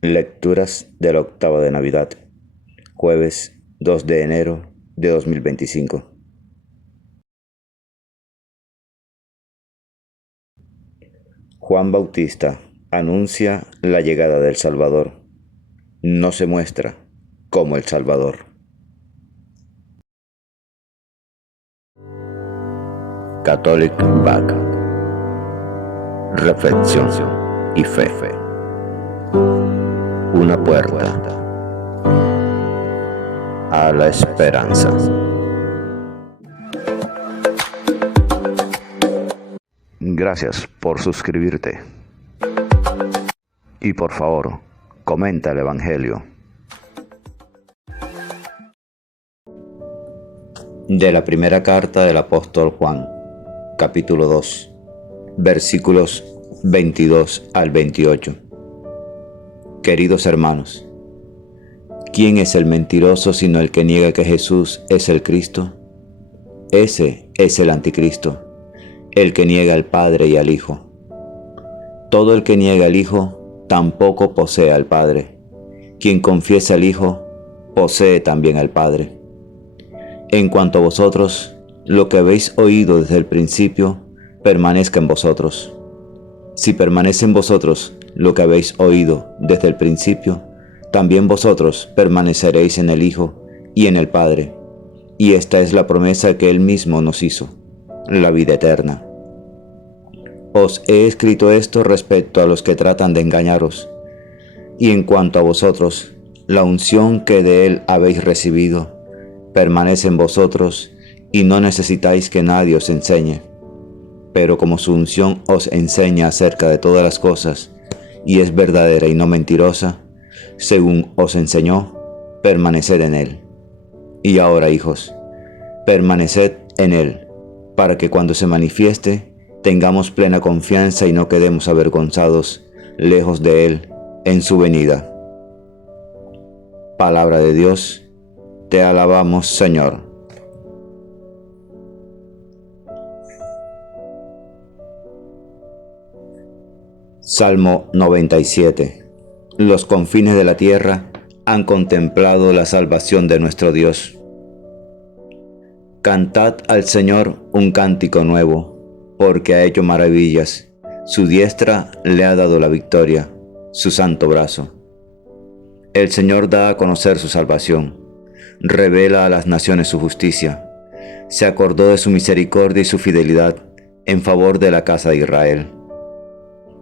Lecturas de la octava de Navidad, jueves 2 de enero de 2025. Juan Bautista anuncia la llegada del Salvador. No se muestra como el Salvador. Catholic Back. Reflexión y fe. Una puerta a la esperanza. Gracias por suscribirte. Y por favor, comenta el Evangelio. De la primera carta del apóstol Juan, capítulo 2, versículos 22 al 28. Queridos hermanos, ¿quién es el mentiroso sino el que niega que Jesús es el Cristo? Ese es el anticristo, el que niega al Padre y al Hijo. Todo el que niega al Hijo tampoco posee al Padre. Quien confiesa al Hijo posee también al Padre. En cuanto a vosotros, lo que habéis oído desde el principio permanezca en vosotros. Si permanece en vosotros lo que habéis oído desde el principio, también vosotros permaneceréis en el Hijo y en el Padre. Y esta es la promesa que Él mismo nos hizo, la vida eterna. Os he escrito esto respecto a los que tratan de engañaros. Y en cuanto a vosotros, la unción que de Él habéis recibido permanece en vosotros y no necesitáis que nadie os enseñe. Pero como su unción os enseña acerca de todas las cosas, y es verdadera y no mentirosa, según os enseñó, permaneced en Él. Y ahora, hijos, permaneced en Él, para que cuando se manifieste, tengamos plena confianza y no quedemos avergonzados lejos de Él en su venida. Palabra de Dios, te alabamos, Señor. Salmo 97. Los confines de la tierra han contemplado la salvación de nuestro Dios. Cantad al Señor un cántico nuevo, porque ha hecho maravillas. Su diestra le ha dado la victoria, su santo brazo. El Señor da a conocer su salvación, revela a las naciones su justicia. Se acordó de su misericordia y su fidelidad en favor de la casa de Israel.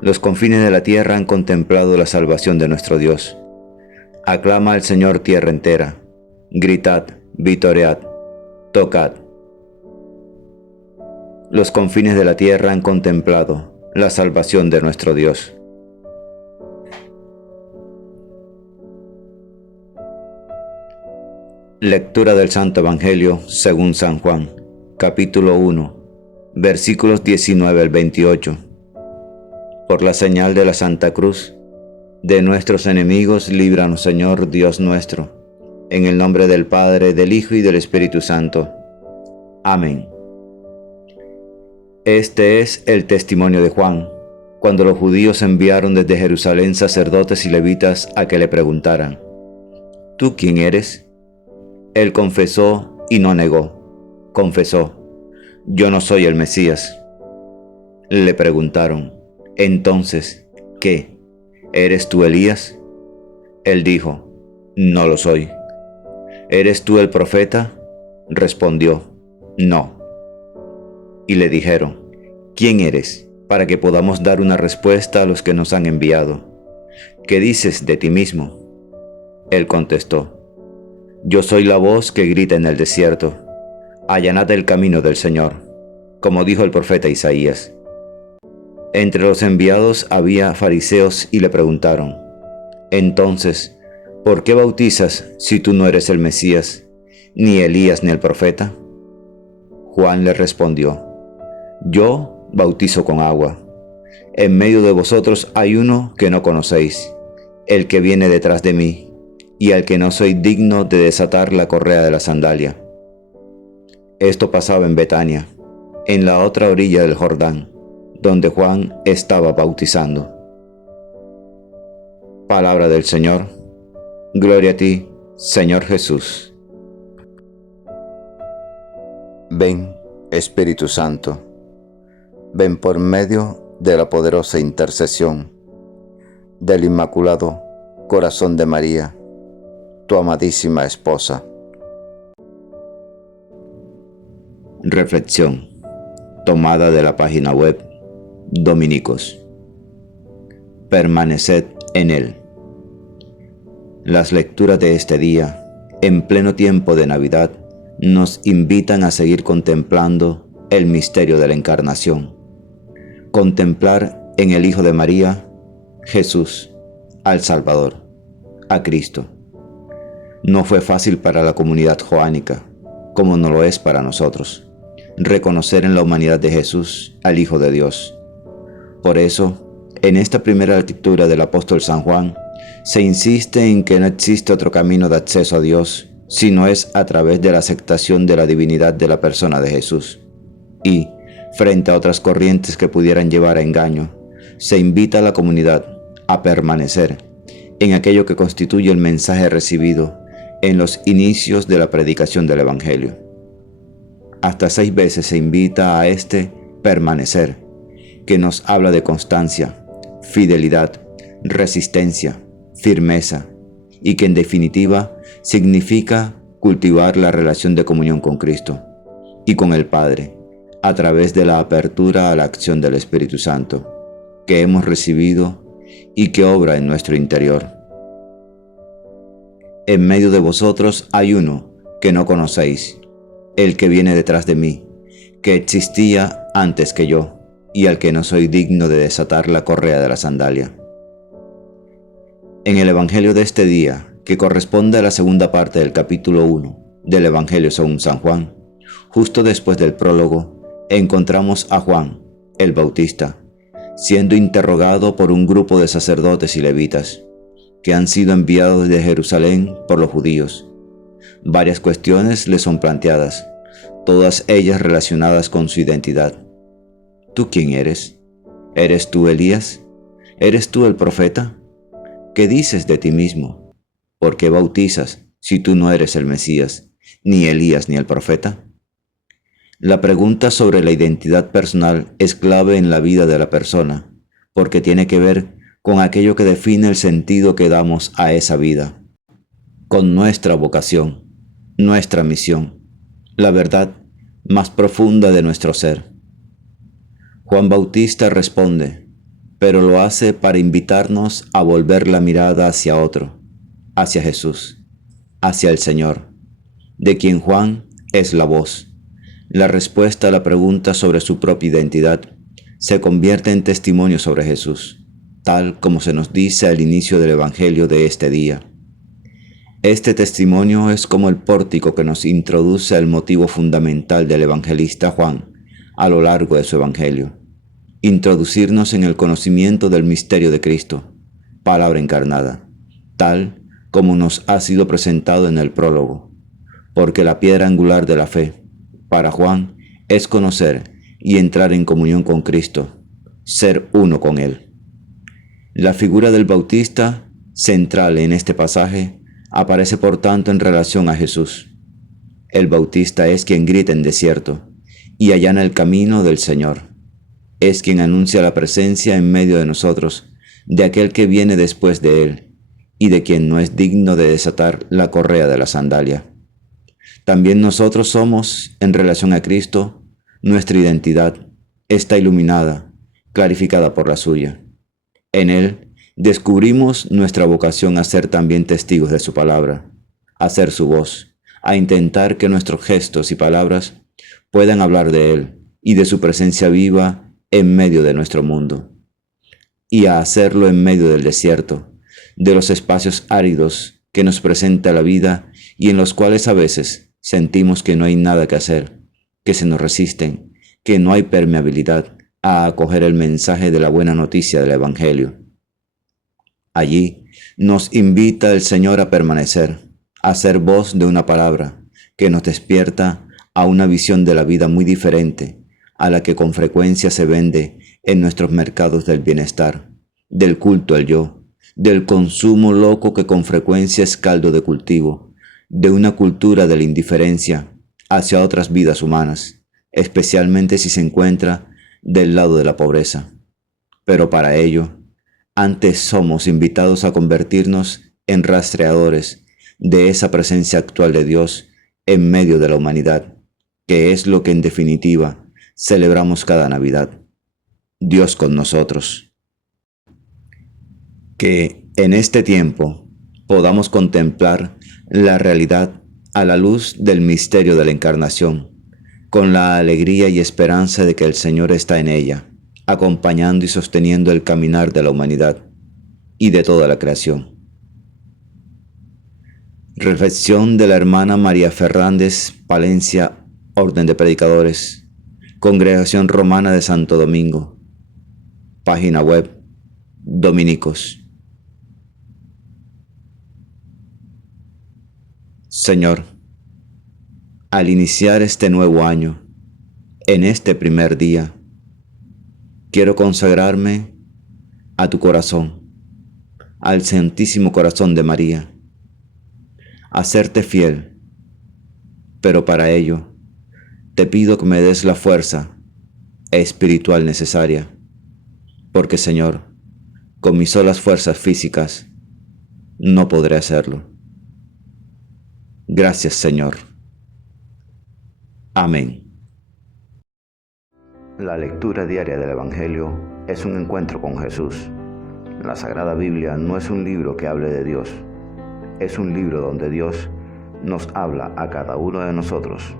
Los confines de la tierra han contemplado la salvación de nuestro Dios. Aclama al Señor tierra entera. Gritad, vitoread, tocad. Los confines de la tierra han contemplado la salvación de nuestro Dios. Lectura del Santo Evangelio según San Juan, capítulo 1, versículos 19 al 28. Por la señal de la Santa Cruz, de nuestros enemigos, líbranos, Señor Dios nuestro, en el nombre del Padre, del Hijo y del Espíritu Santo. Amén. Este es el testimonio de Juan, cuando los judíos enviaron desde Jerusalén sacerdotes y levitas a que le preguntaran: ¿Tú quién eres? Él confesó y no negó. Confesó: Yo no soy el Mesías. Le preguntaron: Entonces, ¿qué? ¿Eres tú Elías? Él dijo: No lo soy. ¿Eres tú el profeta? Respondió: No. Y le dijeron: ¿Quién eres? Para que podamos dar una respuesta a los que nos han enviado. ¿Qué dices de ti mismo? Él contestó: Yo soy la voz que grita en el desierto: allanad el camino del Señor, como dijo el profeta Isaías. Entre los enviados había fariseos y le preguntaron: Entonces, ¿por qué bautizas si tú no eres el Mesías, ni Elías ni el profeta? Juan le respondió: Yo bautizo con agua. En medio de vosotros hay uno que no conocéis, el que viene detrás de mí, y al que no soy digno de desatar la correa de la sandalia. Esto pasaba en Betania, en la otra orilla del Jordán, donde Juan estaba bautizando. Palabra del Señor. Gloria a ti, Señor Jesús. Ven, Espíritu Santo, ven por medio de la poderosa intercesión del Inmaculado Corazón de María, tu amadísima esposa. Reflexión tomada de la página web Dominicos. Permaneced en Él. Las lecturas de este día, en pleno tiempo de Navidad, nos invitan a seguir contemplando el misterio de la Encarnación. Contemplar en el Hijo de María, Jesús, al Salvador, a Cristo. No fue fácil para la comunidad joánica, como no lo es para nosotros, reconocer en la humanidad de Jesús al Hijo de Dios. Por eso, en esta primera lectura del apóstol San Juan, se insiste en que no existe otro camino de acceso a Dios, sino es a través de la aceptación de la divinidad de la persona de Jesús. Y, frente a otras corrientes que pudieran llevar a engaño, se invita a la comunidad a permanecer en aquello que constituye el mensaje recibido en los inicios de la predicación del Evangelio. Hasta 6 veces se invita a este permanecer, que nos habla de constancia, fidelidad, resistencia, firmeza, y que en definitiva significa cultivar la relación de comunión con Cristo y con el Padre, a través de la apertura a la acción del Espíritu Santo, que hemos recibido y que obra en nuestro interior. En medio de vosotros hay uno que no conocéis, el que viene detrás de mí, que existía antes que yo, y al que no soy digno de desatar la correa de la sandalia. En el Evangelio de este día, que corresponde a la segunda parte del capítulo 1 del Evangelio según San Juan, justo después del prólogo, encontramos a Juan, el Bautista, siendo interrogado por un grupo de sacerdotes y levitas, que han sido enviados de Jerusalén por los judíos. Varias cuestiones le son planteadas, todas ellas relacionadas con su identidad. ¿Tú quién eres? ¿Eres tú Elías? ¿Eres tú el profeta? ¿Qué dices de ti mismo? ¿Por qué bautizas si tú no eres el Mesías, ni Elías ni el profeta? La pregunta sobre la identidad personal es clave en la vida de la persona, porque tiene que ver con aquello que define el sentido que damos a esa vida, con nuestra vocación, nuestra misión, la verdad más profunda de nuestro ser. Juan Bautista responde, pero lo hace para invitarnos a volver la mirada hacia otro, hacia Jesús, hacia el Señor, de quien Juan es la voz. La respuesta a la pregunta sobre su propia identidad se convierte en testimonio sobre Jesús, tal como se nos dice al inicio del Evangelio de este día. Este testimonio es como el pórtico que nos introduce al motivo fundamental del evangelista Juan a lo largo de su Evangelio: introducirnos en el conocimiento del misterio de Cristo, palabra encarnada, tal como nos ha sido presentado en el prólogo, porque la piedra angular de la fe, para Juan, es conocer y entrar en comunión con Cristo, ser uno con Él. La figura del Bautista, central en este pasaje, aparece por tanto en relación a Jesús. El Bautista es quien grita en desierto y allana el camino del Señor. Es quien anuncia la presencia en medio de nosotros de aquel que viene después de él y de quien no es digno de desatar la correa de la sandalia. También nosotros somos, en relación a Cristo, nuestra identidad está iluminada, clarificada por la suya. En Él descubrimos nuestra vocación a ser también testigos de su palabra, a ser su voz, a intentar que nuestros gestos y palabras puedan hablar de Él y de su presencia viva en medio de nuestro mundo, y a hacerlo en medio del desierto, de los espacios áridos que nos presenta la vida y en los cuales a veces sentimos que no hay nada que hacer, que se nos resisten, que no hay permeabilidad a acoger el mensaje de la buena noticia del Evangelio. Allí nos invita el Señor a permanecer, a ser voz de una palabra que nos despierta a una visión de la vida muy diferente a la que con frecuencia se vende en nuestros mercados del bienestar, del culto al yo, del consumo loco que con frecuencia es caldo de cultivo, de una cultura de la indiferencia hacia otras vidas humanas, especialmente si se encuentra del lado de la pobreza. Pero para ello, antes somos invitados a convertirnos en rastreadores de esa presencia actual de Dios en medio de la humanidad, que es lo que en definitiva celebramos cada Navidad. Dios con nosotros. Que en este tiempo podamos contemplar la realidad a la luz del misterio de la Encarnación, con la alegría y esperanza de que el Señor está en ella, acompañando y sosteniendo el caminar de la humanidad y de toda la creación. Reflexión de la hermana María Fernández Palencia, Orden de Predicadores, Congregación Romana de Santo Domingo, página web Dominicos. Señor, al iniciar este nuevo año, en este primer día, quiero consagrarme a tu corazón, al Santísimo Corazón de María, a serte fiel, pero para ello te pido que me des la fuerza espiritual necesaria, porque Señor, con mis solas fuerzas físicas no podré hacerlo. Gracias, Señor. Amén. La lectura diaria del Evangelio es un encuentro con Jesús. La Sagrada Biblia no es un libro que hable de Dios, es un libro donde Dios nos habla a cada uno de nosotros.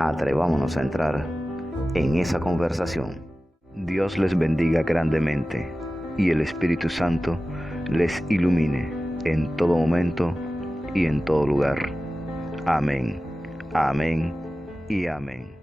Atrevámonos a entrar en esa conversación. Dios les bendiga grandemente y el Espíritu Santo les ilumine en todo momento y en todo lugar. Amén, amén y amén.